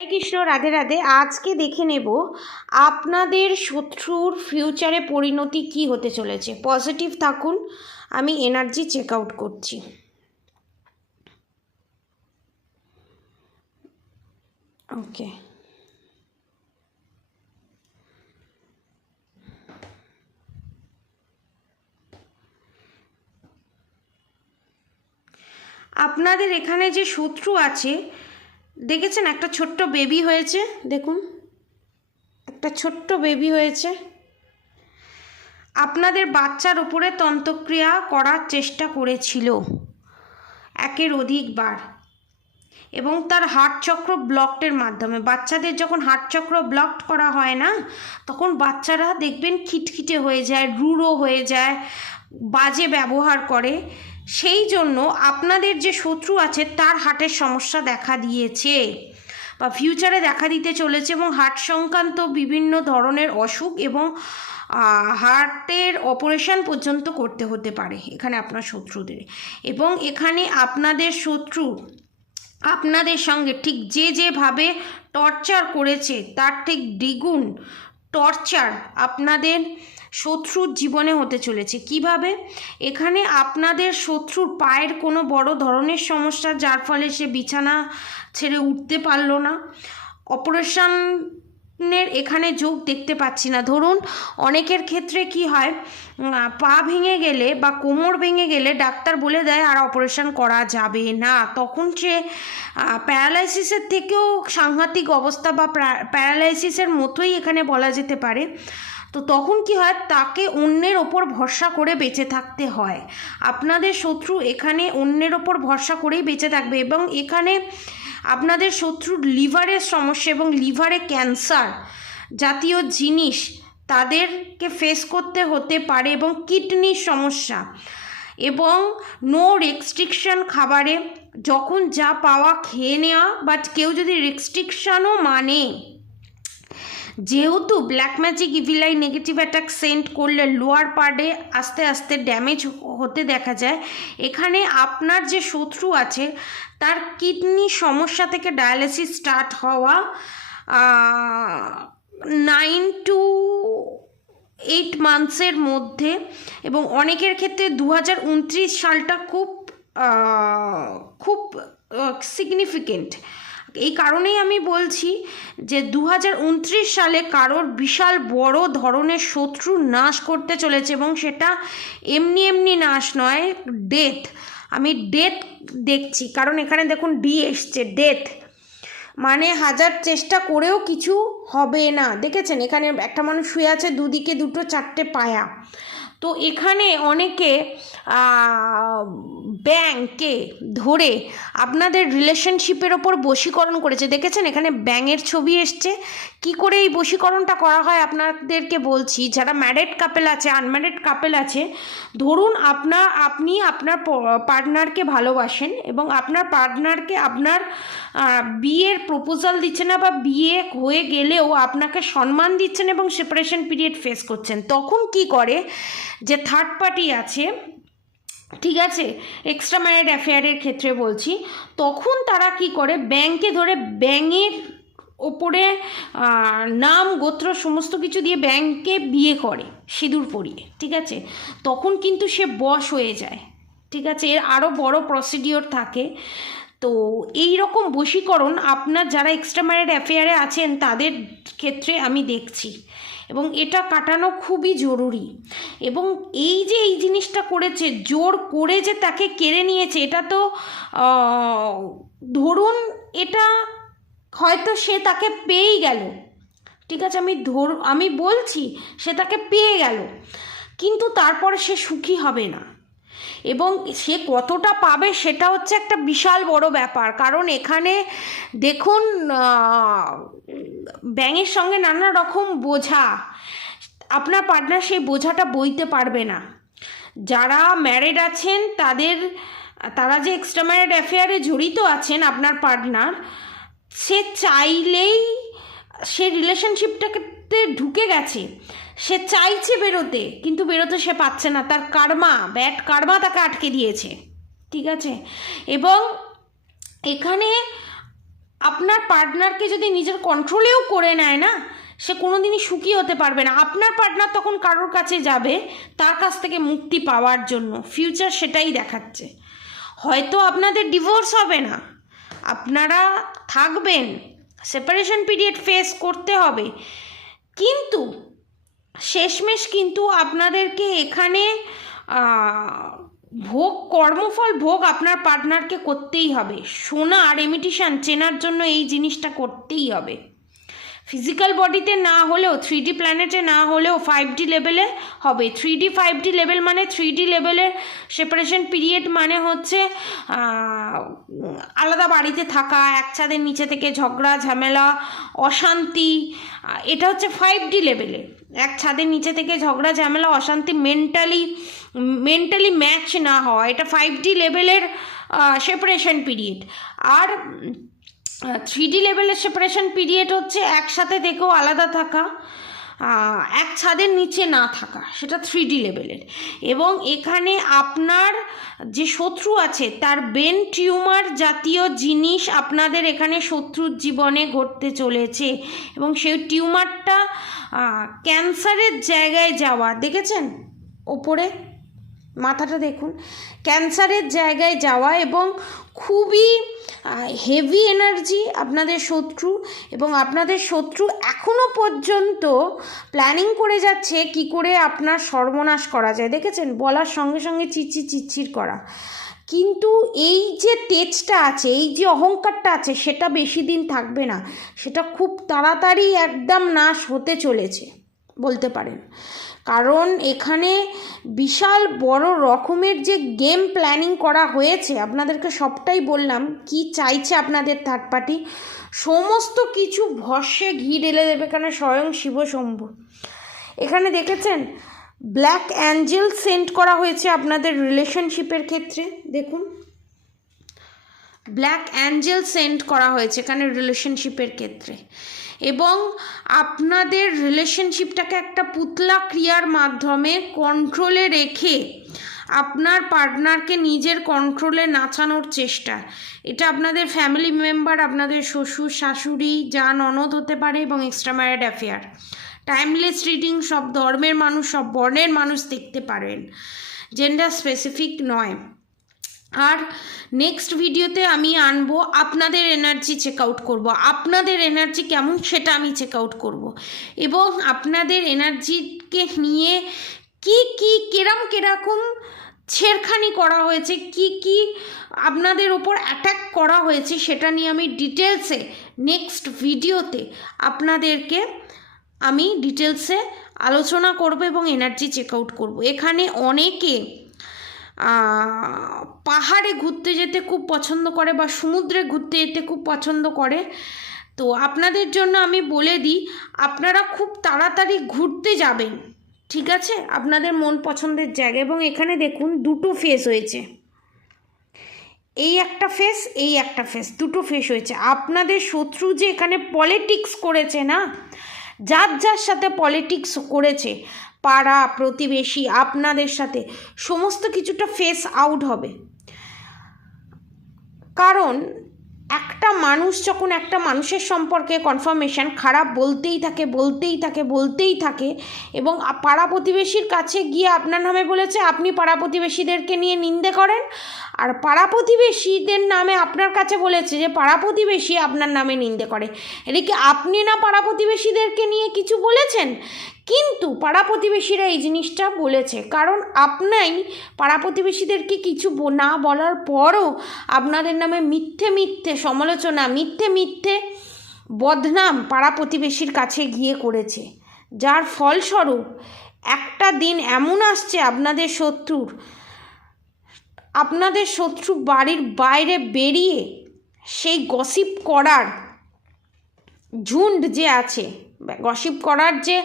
হরে কৃষ্ণ, রাধে রাধে। আজকে দেখে নেব আপনাদের শত্রুর ফিউচারে পরিণতি কি হতে চলেছে। পজিটিভ থাকুন, আমি এনার্জি চেক আউট করছি। ওকে, আপনাদের এখানে যে শত্রু আছে দেখেছেন, একটা ছোট্ট বেবি হয়েছে। দেখুন, একটা ছোট্ট বেবি হয়েছে। আপনাদের বাচ্চার উপরে তন্ত্রক্রিয়া করার চেষ্টা করেছিল একের অধিকবার, এবং তার হার্ট চক্র ব্লকডের মাধ্যমে। বাচ্চাদের যখন হার্ট চক্র ব্লকড করা হয় না, তখন বাচ্চারা দেখবেন খিটখিটে হয়ে যায়, রূঢ় হয়ে যায়, বাজে ব্যবহার করে। সেই জন্য আপনাদের যে শত্রু আছে তার হার্টের সমস্যা দেখা দিয়েছে বা ফিউচারে দেখা দিতে চলেছে, এবং হার্ট সংক্রান্ত বিভিন্ন ধরনের অসুখ এবং হার্টের অপারেশন পর্যন্ত করতে হতে পারে এখানে আপনার শত্রুদের। এবং এখানে আপনাদের শত্রু আপনাদের সঙ্গে ঠিক যেভাবে টর্চার করেছে তার ঠিক দ্বিগুণ টর্চার আপনাদের শত্রুর জীবনে হতে চলেছে। কিভাবে? এখানে আপনাদের শত্রুর পায়ের কোনো বড় ধরনের সমস্যা, যার ফলে সে বিছানা ছেড়ে উঠতে পারল না। অপারেশনের এখানে যোগ দেখতে পাচ্ছি না। ধরুন অনেকের ক্ষেত্রে কি হয়, পা ভেঙে গেলে বা কোমর ভেঙে গেলে ডাক্তার বলে দেয় আর অপারেশন করা যাবে না, তখন সে প্যারালাইসিসের থেকেও সাংঘাতিক অবস্থা বা প্যারালাইসিসের মতোই এখানে বলা যেতে পারে। তো তখন কি হয়, তাকে অন্যের ওপর ভরসা করে বেঁচে থাকতে হয়। আপনাদের শত্রু এখানে অন্যের ওপর ভরসা করেই বেঁচে থাকবে, এবং এখানে আপনাদের শত্রুর লিভারের সমস্যা এবং লিভারে ক্যান্সার জাতীয় জিনিস তাদেরকে ফেস করতে হতে পারে, এবং কিডনির সমস্যা, এবং নো রেস্ট্রিকশন খাবারে, যখন যা পাওয়া খেয়ে নেওয়া। বাট কেউ যদি রেস্ট্রিকশানও মানে, যেহেতু black magic evil I negative attack send করলে লোয়ার পার্টে আস্তে আস্তে ড্যামেজ হতে দেখা যায়। এখানে আপনার যে শত্রু আছে তার কিডনি সমস্যা থেকে ডায়ালিসিস স্টার্ট হওয়া 9 to 8 মান্থসের মধ্যে, এবং অনেকের ক্ষেত্রে 2029 সালটা খুব খুব সিগনিফিকেন্ট। এই কারণেই আমি বলছি যে 2029 সালে কারোর বিশাল বড় ধরনের শত্রু নাশ করতে চলেছে, এবং সেটা এমনি এমনি নাশ নয়, ডেথ। আমি ডেথ দেখছি, কারণ এখানে দেখুন ডি এসছে, ডেথ মানে হাজার চেষ্টা করেও কিছু হবে না। দেখেছেন এখানে একটা মানুষ শুয়ে আছে, দুদিকে দুটো চারটে পায়া। তো এখানে অনেকে ব্যাংকে ধরে আপনাদের রিলেশনশিপের ওপর বশীকরণ করেছে। দেখেছেন এখানে ব্যাঙের ছবি এসছে। কি করে এই বশীকরণটা করা হয় আপনাদেরকে বলছি। যারা ম্যারিড কাপেল আছে, আনম্যারিড কাপেল আছে, ধরুন আপনি আপনার পার্টনারকে ভালোবাসেন, এবং আপনার পার্টনারকে আপনার বিয়ের প্রপোজাল দিচ্ছে না, বা বিয়ে হয়ে গেলেও আপনাকে সম্মান দিচ্ছেন এবং সেপারেশন পিরিয়ড ফেস করছেন। তখন কি করে, যে থার্ড পার্টি আছে, ঠিক আছে, এক্সট্রা ম্যারিড অ্যাফেয়ারের ক্ষেত্রে বলছি, তখন তারা কি করে, ব্যাংকে ধরে ব্যাঙের ওপরে নাম গোত্র সমস্ত কিছু দিয়ে ব্যাংকে বিয়ে করে সিঁদুর পরিয়ে, ঠিক আছে। তখন কিন্তু সে বশ হয়ে যায়, ঠিক আছে। এর আরও বড় প্রসিডিওর থাকে। তো এই রকম বশীকরণ আপনার যারা এক্সট্রা ম্যারিড অ্যাফেয়ারে আছেন তাদের ক্ষেত্রে আমি দেখছি, এবং এটা কাটানো খুবই জরুরি। এবং এই যে এই জিনিসটা করেছে, জোর করে যে তাকে কেড়ে নিয়েছে, এটা তো ধরুন এটা হয়তো সে তাকে পেয়েই গেল, ঠিক আছে, আমি বলছি সে তাকে পেয়ে গেল, কিন্তু তারপরে সে সুখী হবে না, এবং সে কতটা পাবে সেটা হচ্ছে একটা বিশাল বড় ব্যাপার। কারণ এখানে দেখুন ব্যাঙের সঙ্গে নানা রকম বোঝা, আপনার পার্টনার সেই বোঝাটা বইতে পারবে না। যারা ম্যারিড আছেন তারা যে এক্সট্রা ম্যারিড অ্যাফেয়ারে জড়িত আছেন, আপনার পার্টনার সে চাইলেই, সে রিলেশনশিপটাকে ঢুকে গেছে, সে চাইছে বেরোতে, কিন্তু বেরোতে সে পাচ্ছে না। তার ব্যাড কার্মা তাকে আটকে দিয়েছে, ঠিক আছে। এবং এখানে আপনার পার্টনারকে যদি নিজের কন্ট্রোলেও করে নেয় না, সে কোনোদিনই সুখী হতে পারবে না। আপনার পার্টনার তখন কারোর কাছে যাবে তার কাছ থেকে মুক্তি পাওয়ার জন্য। ফিউচার সেটাই দেখাচ্ছে। হয়তো আপনাদের ডিভোর্স হবে না, আপনারা থাকবেন, সেপারেশন পিরিয়ড ফেস করতে হবে, কিন্তু শেষমেশ কিন্তু আপনাদেরকে এখানে কর্মফল ভোগ আপনার পার্টনারকে করতেই হবে। সোনা রেমিটেশন চেনার জন্য এই জিনিসটা করতেই হবে। ফিজিক্যাল বডিতে না হলেও 3D প্ল্যানেটে না হলেও 5D লেভেলে হবে। 3D 5D লেভেল মানে 3D লেভেলের সেপারেশন পিরিয়ড মানে হচ্ছে আলাদা বাড়িতে থাকা, এক ছাদের নিচে থেকে ঝগড়া ঝামেলা অশান্তি, এটা হচ্ছে 5D লেভেলে। এক ছাদের নিচে থেকে ঝগড়া ঝামেলা অশান্তি, মেন্টালি ম্যাচ না হওয়া, এটা 5D লেভেলের সেপারেশন পিরিয়ড। আর 3D লেভেলের সেপারেশন পিরিয়ড হচ্ছে একসাথে থেকেও আলাদা থাকা, এক ছাদের নিচে না থাকা, সেটা 3D লেভেলের। এবং এখানে আপনার যে শত্রু আছে তার ব্রেন টিউমার জাতীয় জিনিস আপনাদের এখানে শত্রুর জীবনে ঘটতে চলেছে, এবং সেই টিউমারটা ক্যান্সারের জায়গায় যাওয়া, দেখেছেন ওপরে মাথাটা দেখুন, ক্যান্সারের জায়গায় যাওয়া, এবং খুবই হেভি এনার্জি আপনাদের শত্রু। এবং আপনাদের শত্রু এখনও পর্যন্ত প্ল্যানিং করে যাচ্ছে কি করে আপনার সর্বনাশ করা যায়। দেখেছেন, বলার সঙ্গে সঙ্গে চিচ্ছির করা। কিন্তু এই যে তেজটা আছে, এই যে অহংকারটা আছে, সেটা বেশি দিন থাকবে না, সেটা খুব তাড়াতাড়ি একদম নাশ হতে চলেছে বলতে পারেন। কারণ এখানে বিশাল বড় রকমের যে গেম প্ল্যানিং করা হয়েছে, আপনাদেরকে সবটাই বললাম কি চাইছে আপনাদের থার্ড পার্টি, সমস্ত কিছু ভস্যে ঘি ঢেলে দেবে। এখানে স্বয়ং শিব শম্ভু। এখানে দেখেছেন ব্ল্যাক অ্যাঞ্জেল সেন্ড করা হয়েছে আপনাদের রিলেশনশিপের ক্ষেত্রে। দেখুন, ব্ল্যাক অ্যাঞ্জেল সেন্ড করা হয়েছে এখানে রিলেশনশিপের ক্ষেত্রে। এবং আপনাদের রিলেশনশিপটাকে একটা পুতলা ক্রিয়ার মাধ্যমে কন্ট্রোলে রেখে আপনার পার্টনারকে নিজের কন্ট্রোলে নাচানোর চেষ্টা। এটা আপনাদের ফ্যামিলি মেম্বার, আপনাদের শ্বশুর শাশুড়ি, যা ননদ হতে পারে, এবং extra married affair. Timeless reading, সব ধর্মের মানুষ, সব বর্ণের মানুষ দেখতে পারেন, জেন্ডার স্পেসিফিক নয়। আর নেক্সট ভিডিওতে আমি আনবো আপনাদের এনার্জি চেক আউট করবো, আপনাদের এনার্জি কেমন সেটা আমি চেক আউট করবো, এবং আপনাদের এনার্জিকে নিয়ে কিরকম ছেড়খানি করা হয়েছে, কি আপনাদের ওপর অ্যাটাক করা হয়েছে, সেটা নিয়ে আমি ডিটেলসে নেক্সট ভিডিওতে আপনাদেরকে আমি ডিটেলসে আলোচনা করব এবং এনার্জি চেক আউট করবো। এখানে অনেকে পাহাড়ে ঘুরতে যেতে খুব পছন্দ করে বা সমুদ্রে ঘুরতে যেতে খুব পছন্দ করে। তো আপনাদের জন্য আমি বলে দিই, আপনারা খুব তাড়াতাড়ি ঘুরতে যাবেন, ঠিক আছে, আপনাদের মন পছন্দের জায়গা। এবং এখানে দেখুন দুটো ফেস হয়েছে, এই একটা ফেস, এই একটা ফেস, দুটো ফেস হয়েছে। আপনাদের শত্রু যে এখানে পলিটিক্স করেছে না, যার সাথে পলিটিক্স করেছে, পাড়া প্রতিবেশী, আপনাদের সাথে সমস্ত কিছুটা ফেস আউট হবে। কারণ একটা মানুষ যখন একটা মানুষের সম্পর্কে কনফার্মেশন খারাপ বলতেই থাকে এবং পাড়া প্রতিবেশীর কাছে গিয়ে আপনার নামে বলেছে, আপনি পাড়া প্রতিবেশীদেরকে নিয়ে নিন্দে করেন, আর পাড়া প্রতিবেশীদের নামে আপনার কাছে বলেছে যে পাড়া প্রতিবেশী আপনার নামে নিন্দে করে। এদিকে আপনি না পাড়া প্রতিবেশীদেরকে নিয়ে কিছু বলেছেন, কিন্তু পাড়া প্রতিবেশীরা এই জিনিসটা বলেছে, কারণ আপনাই পাড়া প্রতিবেশীদেরকে কিছু না বলার পরও আপনাদের নামে মিথ্যে সমালোচনা, মিথ্যে বদনাম পাড়া প্রতিবেশীর কাছে গিয়ে করেছে। যার ফলস্বরূপ একটা দিন এমন আসছে আপনাদের শত্রু বাড়ির বাইরে বেরিয়ে সেই গসিপ করার ঝুন্ড যে আছে, গসিপ করার যে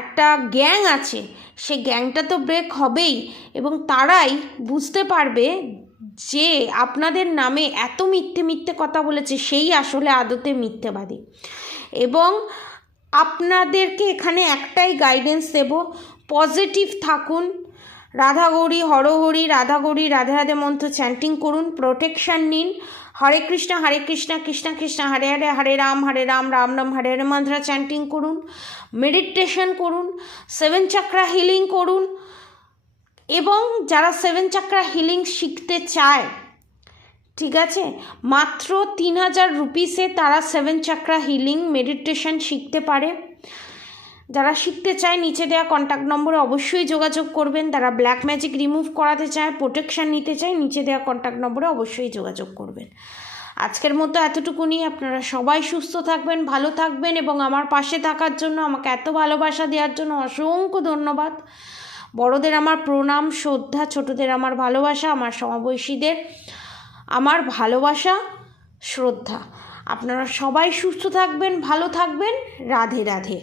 একটা গ্যাং আছে, সেই গ্যাংটা তো ব্রেক হবেই, এবং তারাই বুঝতে পারবে যে আপনাদের নামে এত মিথ্যে কথা বলেছে, সেই আসলে আদতে মিথ্যেবাদী। এবং আপনাদেরকে এখানে একটাই গাইডেন্স দেব, পজিটিভ থাকুন, রাধা গৌরী হরহরি, রাধা গৌরী রাধে রাধে মন্ত্র চ্যান্টিং করুন, প্রোটেকশান নিন, হরে কৃষ্ণ কৃষ্ণ কৃষ্ণ হরে হরে, হরে রাম রাম রাম হরে হরে মন্ত্র চ্যান্টিং করুন, মেডিটেশন করুন, 7 চাকরা হিলিং করুন। এবং যারা 7 চাকরা হিলিং শিখতে চায়, ঠিক আছে, মাত্র 3000 রুপিসে তারা 7 চাকরা হিলিং মেডিটেশন শিখতে পারে। যারা শিখতে চায় নিচে দেওয়া কন্ট্যাক্ট নম্বরে অবশ্যই যোগাযোগ করবেন। যারা ব্ল্যাক ম্যাজিক রিমুভ করাতে চায়, প্রোটেকশান নিতে চায়, নিচে দেওয়া কন্ট্যাক্ট নম্বরে অবশ্যই যোগাযোগ করবেন। আজকের মতো এতটুকুনি। আপনারা সবাই সুস্থ থাকবেন, ভালো থাকবেন এবং আমার পাশে থাকার জন্য, আমাকে এত ভালোবাসা দেওয়ার জন্য অসংখ্য ধন্যবাদ। বড়দের আমার প্রণাম, শ্রদ্ধা, ছোটদের আমার ভালোবাসা, আমার সমবয়সীদের আমার ভালোবাসা, শ্রদ্ধা। আপনারা সবাই সুস্থ থাকবেন, ভালো থাকবেন। রাধে রাধে।